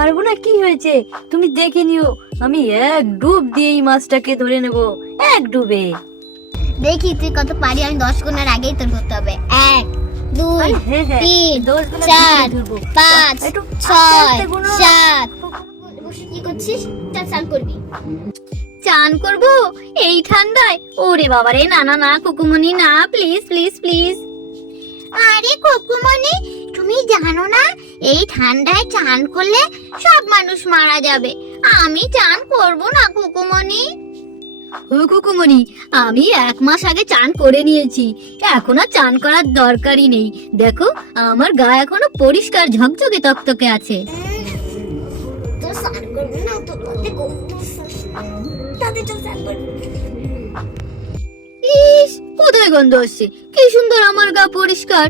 পারবো না, কি হয়েছে তুমি দেখে নিও, আমি এক ডুব দিয়ে এই মাছটাকে ধরে নেব, এক ডুবে। দেখি তুই কত পারি, আমি 10 গুণের আগেই তোর করতে হবে। 1 2 হ্যাঁ হ্যাঁ 3 10 গুণা 4 ধরবো। 5 একটু 6 আস্তে গুনো। 7। বসে কি করছিস? চান করবি? চান করব এই ঠান্ডায়? ওরে বাবা রে, না না না কুকুমনি, না প্লিজ প্লিজ প্লিজ। আরে কুকুমনি, তুমি জানো না এই ঠান্ডায় চান করলে সব মানুষ মারা যাবে। আমি চান করব না কুকুমনি। ও কুকুমনি, আমি 1 মাস আগে চান করে নিয়েছি, এখন আর চান করার দরকারই নেই। দেখো আমার গা এখনো পরিষ্কার ঝকঝকে তকতকে আছে। ইস, কোথায় গন্ধ আসছে? কি সুন্দর আমার গা পরিষ্কার।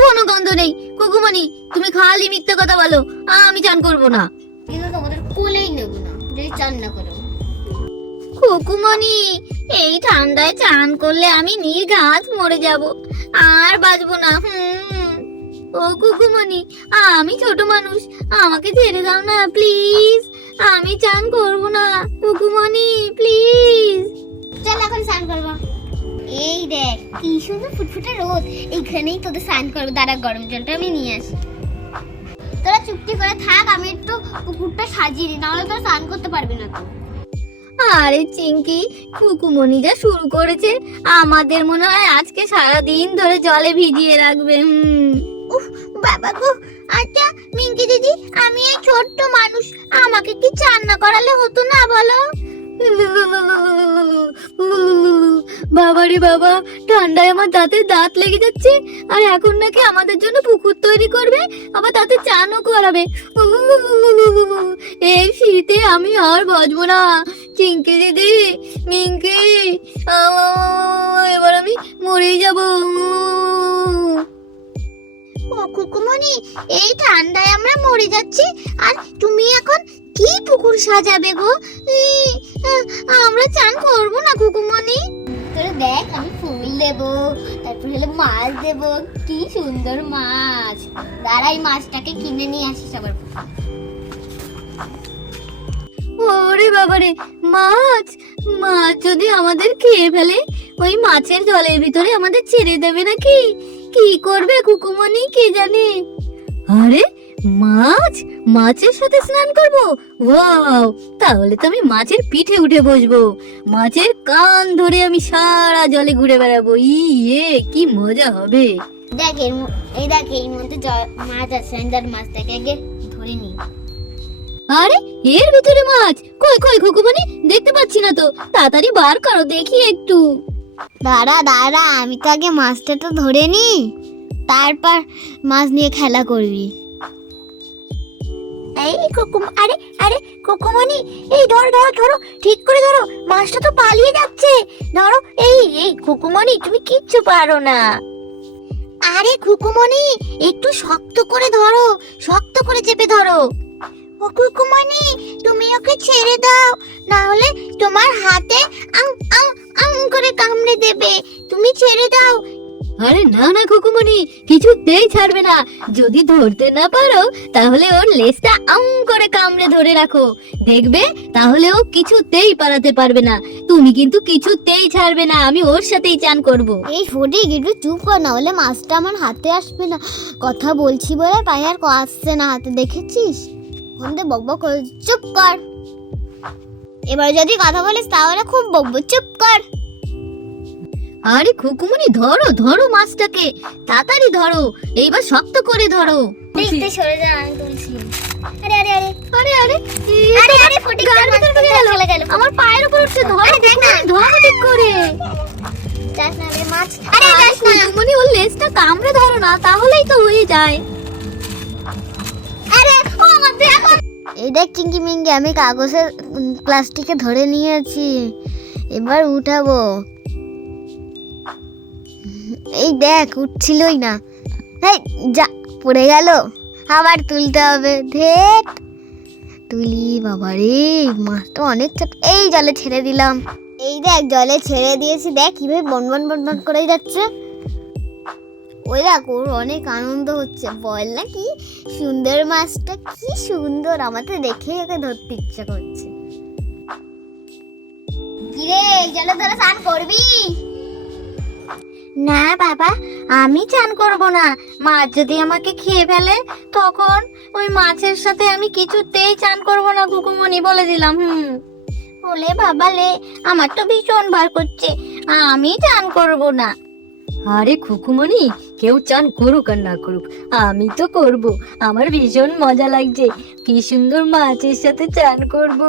কোনো গন্ধ নেই। কুকুমনি, তুমি খালি মিথ্যে কথা বলো, আমি চান করব না। কিন্তু তোমাদের কোলেই নেব না যদি চান না করো। কুকুমনি, এই ঠান্ডায় চান করলে আমি নির্ঘাত মরে যাব, আর বাঁচবো না। ও কুকুমনি, আমি ছোট মানুষ, আমাকে ছেড়ে দাও না প্লিজ, আমি চান করব না। কুকুমনি প্লিজ। চল এখন স্নান করব। এই দেখ কি সুন্দর ফুটফুটে রোদ, এইখানেই তোদের স্নান করবো। দাঁড়া, গরম জলটা আমি নিয়ে আসি। তোরা চুপটি করে থাক, আমি একটু পুকুরটা সাজিয়ে দিই, নাহলে তোরা স্নান করতে পারবি না তো। আরে চিঙ্কি, কুকুমনি যা শুরু করেছে, আমাদের মনে হয় আজকে সারা দিন ধরে জলে ভিজিয়ে রাখবে। উফ বাবা গো। আচ্ছা মিঙ্কি দিদি, আমি এই ছোট্ট মানুষ, আমাকে কি চান না করালে হতো না বলো? বাবারে বাবা, ঠান্ডায় আমার দাঁতে দাঁত লেগে যাচ্ছে, আর এখন নাকি আমাদের জন্য পুকুর তৈরি করবে, আবার তাতে চানও করাবে। এই শীতে আমি আর বাঁচবো না। চিঙ্কি দিদি, মিঙ্কি, এবার আমি মরেই যাব। ও কুকুমনি, এই ঠান্ডায় আমরা মরে যাচ্ছি, আর তুমি এখন কি পুকুর সাজাবে গো? আমরা চান করব না কুকুমনি। তোরা দেখ, আমি ফুল দেব, তারপর হলো মাছ দেব। কি সুন্দর মাছ। দাঁড়াই, মাছটাকে কিনে নিয়ে আসিস আবার। ওরে বাবারে, মাছ! মাছ যদি আমাদের খেয়ে ফেলে, ওই মাছের জলের ভিতরে আমাদের ছেড়ে দেবে নাকি? কি করবে কুকুমনি কে জানে। আরে মাছ, মাছের সাথে স্নান করব? ওয়াও, তাহলে তো আমি মাছের পিঠে উঠে বসবো, মাছের কান ধরে আমি সারা জলে ঘুরে বেড়াবো। ইয়ে, কি মজা হবে। দেখ এই দেখ, এই মধ্যে মাছ আছে, মাছটাকে আগে ধরে নি। আরে এর ভিতরে মাছ? কই কই কুকুমনি, দেখতে পাচ্ছি না তো, তাড়াতাড়ি বার করো দেখি একটু। দাঁড়া দাঁড়া, আমি তো আগে মাছটা তো ধরে নি, তারপর মাছ নিয়ে খেলা করবি। এই আরে আরে কুকুমনি, এই ধরো ধরো ধরো, ঠিক করে ধরো, মাছটা তো পালিয়ে যাচ্ছে। ধরো, এই এই কুকুমনি, তুমি কিচ্ছু পারো না। আরে কুকুমনি, একটু শক্ত করে ধরো, শক্ত করে চেপে ধরো। ও কুকুমনি, তুমি ওকে ছেড়ে দাও, না হলে তোমার হাতে আং আং আং করে কামড়ে দেবে, তুমি ছেড়ে দাও। আরে না না কুকুমনি, কিছুতেই ছাড়বে না। যদি ধরতে না পারো তাহলে ওর লেজটা আং করে কামড়ে ধরে রাখো, দেখবে তাহলে ও কিছুতেই পালাতে পারবে না। তুমি কিন্তু কিছুতেই ছাড়বে না, আমি ওর সাথেই চান করব। এই ফটিক, একটু চুপ কর, না হলে মাছটা আমার হাতে আসবে না। কথা বলছি বলে তাই আর আসছে না হাতে, দেখেছিস? বন্ধে বকবক করে, চুপ কর। এবার যদি কথা বলিস তাহলে খুব বকবো, চুপ কর। আরে কুকুমনি, ধরো ধরো মাছটাকে, তাড়াতাড়ি ধরো, এইবার শক্ত করে ধরো। দেখতে সরে যা, আমি তুলছি। আরে আরে আরে আরে আরে আরে আরে ফটিক গার ভিতর ঢুকে গেল, আমার পায়ের উপর উঠছে। ধরো দেখ না, ধরো ঠিক করে। যাস না রে মাছ, আরে যাস না কুকুমনি, ওর লেজটা কামড়ে ধরো না, তাহলেই তো হয়ে যায়। আরে ও আমার দেখো, এই দেখ চিঙ্কি মিঙ্কি, আমি কাগজের প্লাস্টিকে ধরে নিয়েছি, এবার উঠাবো। এই দেখ, উঠছিলই না। এই যা, পড়ে গেল, আবার তুলতে হবে। ধেট, তুলি। বাবারে, মাছটা অনেক ছোট। এই জলে ছেড়ে দিলাম, এই দেখ জলে ছেড়ে দিয়েছি, দেখ কিভাবে বনবন বনবন করে যাচ্ছে। ওই দেখ ওর অনেক আনন্দ হচ্ছে, বল না কি সুন্দর মাছটা, কি সুন্দর, আমাদের দেখে ওকে ধরতে ইচ্ছা করছে। কিরে চলো তোরা স্নান করবি? না বাবা, আমি চান করব না। মাছ যদি আমাকে খেয়ে ফেলে তখন ওই মাছের সাথে আমি কিছুতেই চান করব না কুকুমনি, বলে দিলাম। বলে বাবা লে, আমার তো ভীষণ ভয় করছে, আমি চান করব না। আরে খুকুমনি, কেউ চান করুক আর না করুক, আমি তো করব। আমার ভীষণ মজা লাগছে, কি সুন্দর মাছের সাথে চান করব,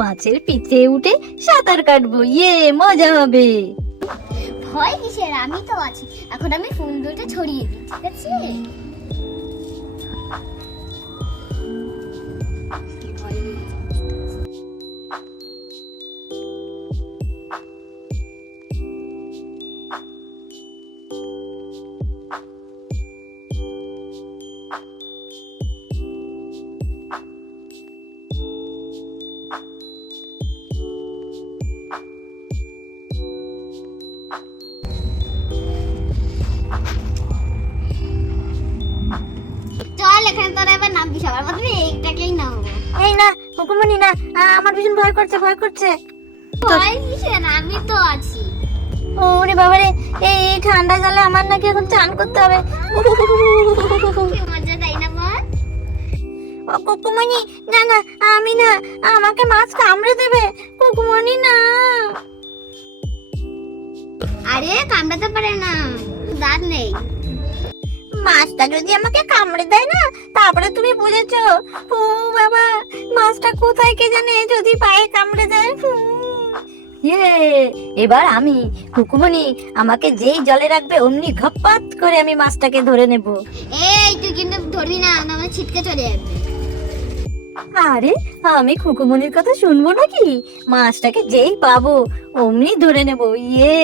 মাছের পিঠে উঠে সাঁতার কাটবো, ইয়ে মজা হবে। ভয় কিসের, আমি তো আছি। এখন আমি ফুল দুটো ছড়িয়ে দিই, ঠিক আছে? চল এখানে তোরা এবার নামবি, সবার প্রথমে এইটাকেই নামবো। এই না হুকুমনি না, আমার ভীষণ ভয় করছে, ভয় করছে। ভয় কিসের, আমি তো আছি। ওরে বাবা রে, এই ঠান্ডা জলে আমার নাকি এখন চান করতে হবে। মজা তাই না বল? ও কুকুমনি, না না আমি না, আমাকে মাছ কামড়ে দেবে। কুকুমনি না। আরে কামড়াতে পারে না, দাঁত নেই। মাছটা যদি আমাকে কামড়ে দেয় না, তারপরে তুমি বুঝেছো। ও বাবা, মাছটা কোথায় কে জানে, যদি পায়ে কামড়ে দেয়। ইয়ে, এবার আমি খুকুমনি, আমাকে যেই জলে রাখবে অমনি ঘপাত করে আমি মাছটাকে ধরে নেব। এই তুই কিন্তু ধরবি না, আমার ছিটকে চলে যাবে। আরে আমি খুকুমনির কথা শুনবো নাকি? মাছটাকে যেই পাবো অমনি ধরে নেব। ইয়ে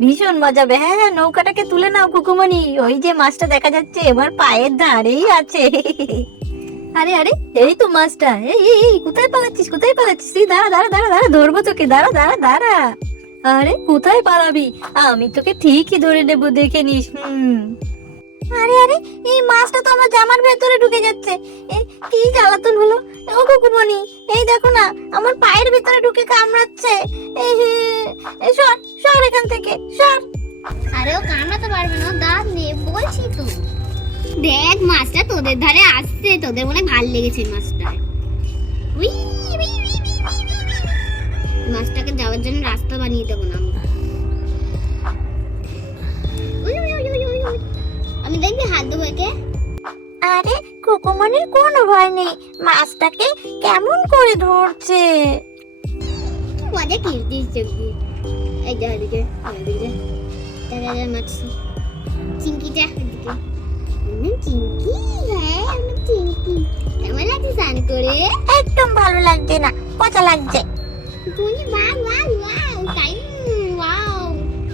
ভীষণ মজা হবে। হ্যাঁ হ্যাঁ, নৌকাটাকে তুলে নাও খুকুমনি, ওই যে মাছটা দেখা যাচ্ছে এবার পায়ের ধারেই আছে। আরে আরে, এই তো মাছটা। এই এই এই, কোথায় পালাচ্ছিস, কোথায় পালাচ্ছিস তুই? দাঁড়া দাঁড়া দাঁড়া দাঁড়া, ধরবো তোকে, দাঁড়া দাঁড়া দাঁড়া। আরে কোথায় পালাবি, আমি তোকে ঠিকই ধরে নেবো, দেখে নিস। আরে আরে, এই মাছটা তো আমার জামার ভেতরে ঢুকে যাচ্ছে। কি জ্বালাতন হলো। ও কুকুমনি, এই দেখো না, আমার পায়ের ভেতরে ঢুকে কামড়াচ্ছে। এই সর সর এখান থেকে, সর। আরে ও কামড়াতে পারবে না, দাঁত নেই বলছি তো। দেখ মাছটা তোদের ধারে আসছে, তোদের মনে ভাল লেগেছে মাছটা। We, we, we, we, we, we. মাছটাকে যাওয়ার জন্য রাস্তা বানিয়ে দেবো না আমরা। We, we, we, we, we, we. আমি দেখবি হাত দেবো একে। আরে কুকুমনির কোনো ভয় নেই, মাছটাকে কেমন করে ধরছে। মজা কিরতিস চোখি। এই যা এদিকে, এদিকে যা যা যা, মাছ চিংকি যা এদিকে। চিংকি, হ্যাঁ চিংকি। কেমন লাগছে স্নান করে? একদম ভালো লাগছে না, পচা লাগছে। তুমি ওয়াও ওয়াও ওয়াও, তাই ওয়াও।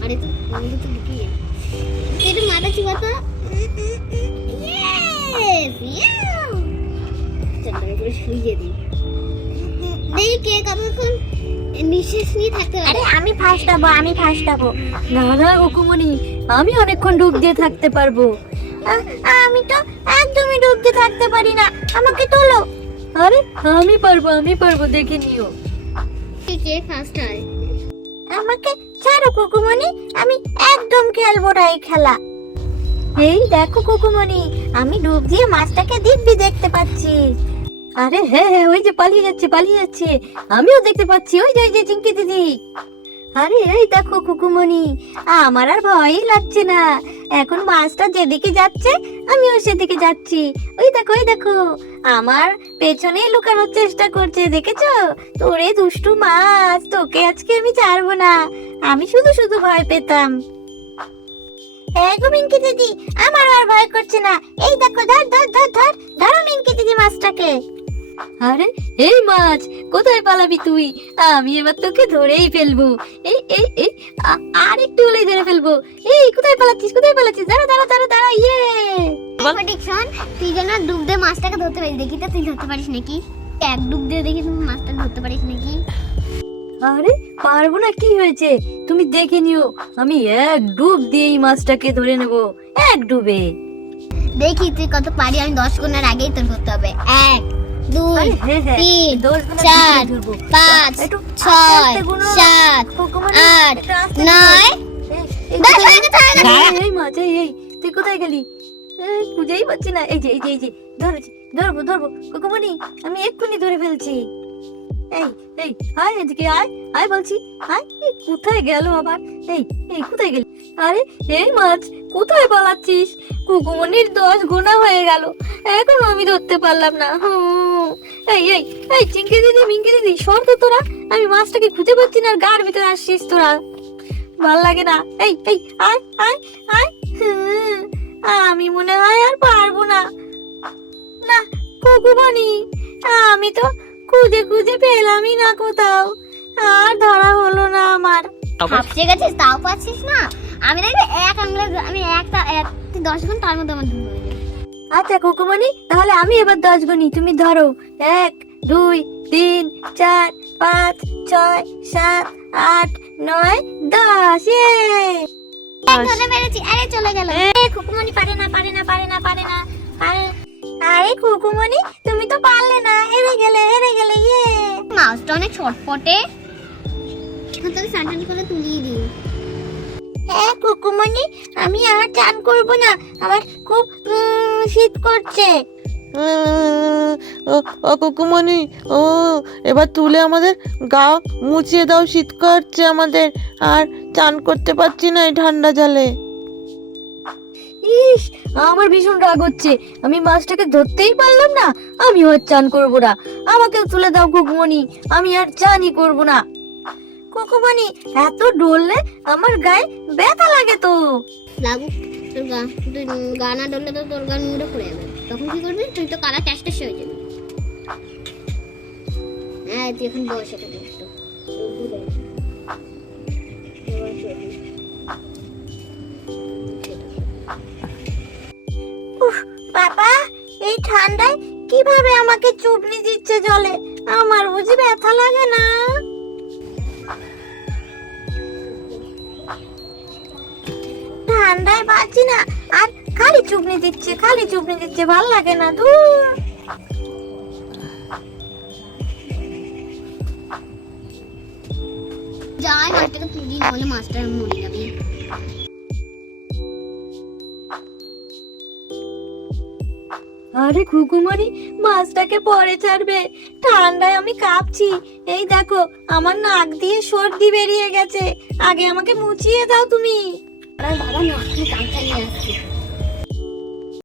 আরে তো আমি তো ঢুকে যাই, একটু মাথা চিবা তো। ইয়েস ইয়াও, চন্দ্রে করে শুইয়ে দিই। দেখি কে কতক্ষণ নিঃশ্বাস নিয়ে থাকতে পারে। আরে আমি ফার্স্ট হবো, আমি ফার্স্ট হবো। না না খুকুমনি, আমি অনেকক্ষণ ডুব দিয়ে থাকতে পারবো। আমি তো একদমই ডুব দিয়ে থাকতে পারি না, আমাকে তোলো। আরে আমি পারবো, আমি পারবো, দেখে নিও। কে ফার্স্ট হয়? আমাকে ছাড়ো কুকুমনি, আমি একদম খেলবো না এই খেলা। এই দেখো খুকুমনি, আমি ডুব দিয়ে মাছটাকে দিব্যি দেখতে পাচ্ছি। আরে হ্যাঁ হ্যাঁ, ওই যে পালিয়ে যাচ্ছে, পালিয়ে যাচ্ছে, আমিও দেখতে পাচ্ছি, ওই যে ওই যে চিংকি দিদি। আরে এই দেখো খুকুমনি, আমার আর ভয়ই লাগছে না, এখন মাছটা যেদিকে যাচ্ছে আমিও সেদিকে যাচ্ছি। ওই দেখো, ওই দেখো, আমার পেছনে লুকানোর চেষ্টা করছে, দেখেছো? তোরে দুষ্টু মাছ, তোকে আজকে আমি ছাড়বো না, আমি শুধু শুধু ভয় পেতাম। গো মিঙ্কি দিদি, আমার আর ভয় করছে না। এই দেখো, ধর ধর ধর ধর, ধরো মিঙ্কি দিদি মাছটাকে। আরে এই মাছ, কোথায় পালাবি তুই? আমি এবার তোকে ধরেই ফেলবো। এই এই এই, আর একটু হলেই ধরে ফেলবো। এই কোথায় পালাচ্ছিস, কোথায় পালাচ্ছিস? দাঁড়া দাঁড়া দাঁড়া দাঁড়া, ইয়ে। প্রোটেকশন, তুই যেন ডুব দিয়ে মাছটাকে ধরতে পারিস, দেখি তো তুই ধরতে পারিস নাকি। এক ডুব দিয়ে দেখি তুমি মাছটা ধরতে পারিস নাকি। আরে পারবো না, কি হয়েছে তুমি দেখে নিও, আমি এক ডুব দিয়ে এই মাছটাকে ধরে নেব। এক ডুবে। দেখি তুই কত পারি, আমি 10 গুণের আগেই তোর করতে হবে। 1 2 আরে হ্যাঁ, হ্যাঁ, 3 দশ গুণে 4 দুই ধরবো। 5 একটু 6 আস্তে আস্তে গুনো। 7 কুকুমনি, 8 একটু আস্তে 9 এই, এই 10 কোথায়- হয়ে গেছে, হয়ে গেছে। এই মাছ, এই তুই কোথায় গেলি? এই খুঁজেই পাচ্ছি না। এই যে ধরেছি, ধরবো কুকুমনি, আমি এক্ষুনি ধরে ফেলছি। এই এই আয় এদিকে, আয় বলছি, আয়। এই কোথায় গেল আবার? এই কোথায় গেলি? আরে এই মাছ, কোথায় পালাচ্ছিস? কুকুমনির 10 গোনা হয়ে গেল, এখনো আমি ধরতে পারলাম না। এই চিংকি দিদি, মিঙ্কি দিদি, সর তো তোরা। আমি মাছটাকে খুঁজে পাচ্ছি না, আর গার ভিতরে আসছিস তোরা, ভাল লাগে না। এই আয় আয় আয়। আমি মনে হয় আর পারবো না। না কুকুমনি, আমি তো খুঁজে খুঁজে পেলামই না কোথাও, আর ধরা হলো না আমার। হাঁপিয়ে গেছিস, তাও পাচ্ছিস না? আমি দেখবি এক আঙুলে, আমি একটা 10 গুণ, তার মধ্যে আমার ধরে যাবে। আচ্ছা কুকুমনি, তাহলে আমি এবার 10 গুনি, তুমি ধরো। 1 2 3 4 5 6 7 8 9 10। ধরে পেরেছি। আরে চলে গেল। খুকুমনি পারে না। আরে কুকুমনি, তুমি তো পারলে না, হেরে গেলে ইয়ে। মাছটা অনেক ছটপটে, তোকে সান্টানি করে তুলিয়ে দিই। হ্যাঁ কুকুমনি, আমি আর চান করব না, আমার খুব শীত করছে। ও কুকুমনি, ও এবার তুলে আমাদের গা মুছিয়ে দাও, শীত করছে আমাদের, আর চান করতে পারছি না এই ঠান্ডা জলে। ইস, আমার ভীষণ রাগ হচ্ছে, আমি মাছটাকে ধরতেই পারলাম না। আমি আর চান করব না, আমাকেও তুলে দাও কুকুমনি, আমি আর চানই করব না। কুকুমনি, এত ডললে আমার গায়ে ব্যথা লাগে তো। লাগুক তোর গা, তুই গা না ডললে তো তোর গা মুড়ে পড়ে যাবে, তখন কি করবি? তুই তো কালা ট্যাস হয়ে যাবি। হ্যাঁ তুই এখন বস এখানে একটু। বাবা, এই ঠান্ডায় কিভাবে আমাকে চুবনি দিচ্ছে জলে? আমার বুঝি ব্যথা লাগে না? ঠান্ডায় বাঁচি না, আর খালি চুবনি দিচ্ছে, ভাল লাগে না। দূর। যাই মাছটাকে তুলি, নাহলে মাছটা মরে যাবে। আরে কুকুমনি, মাছটাকে পরে ছাড়বে, ঠান্ডায় আমি কাঁপছি। এই দেখো, আমার নাক দিয়ে সর্দি বেরিয়ে গেছে, আগে আমাকে মুছিয়ে দাও তুমি। বাবা মাছটা কাঁচা নিয়ে আসছি।